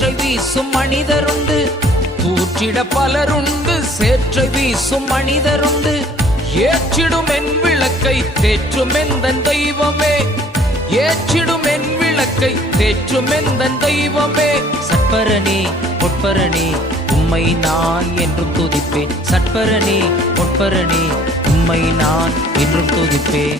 சேற்றை வீசும் மனிதருண்டு, தூற்றிட பலருண்டு. சேற்றை வீசும் மனிதருண்டு, ஏற்றிடும் என் விளக்கை தேற்றும் எந்தன் தெய்வமே. ஏற்றிடும் என் விளக்கை தேற்றும் எந்தன் தெய்வமே. சட்பரனே பொற்பரனே உம்மை நான் என்றும் துதிப்பேன். சட்பரனே பொற்பரனே உம்மை நான் என்றும் துதிப்பேன்.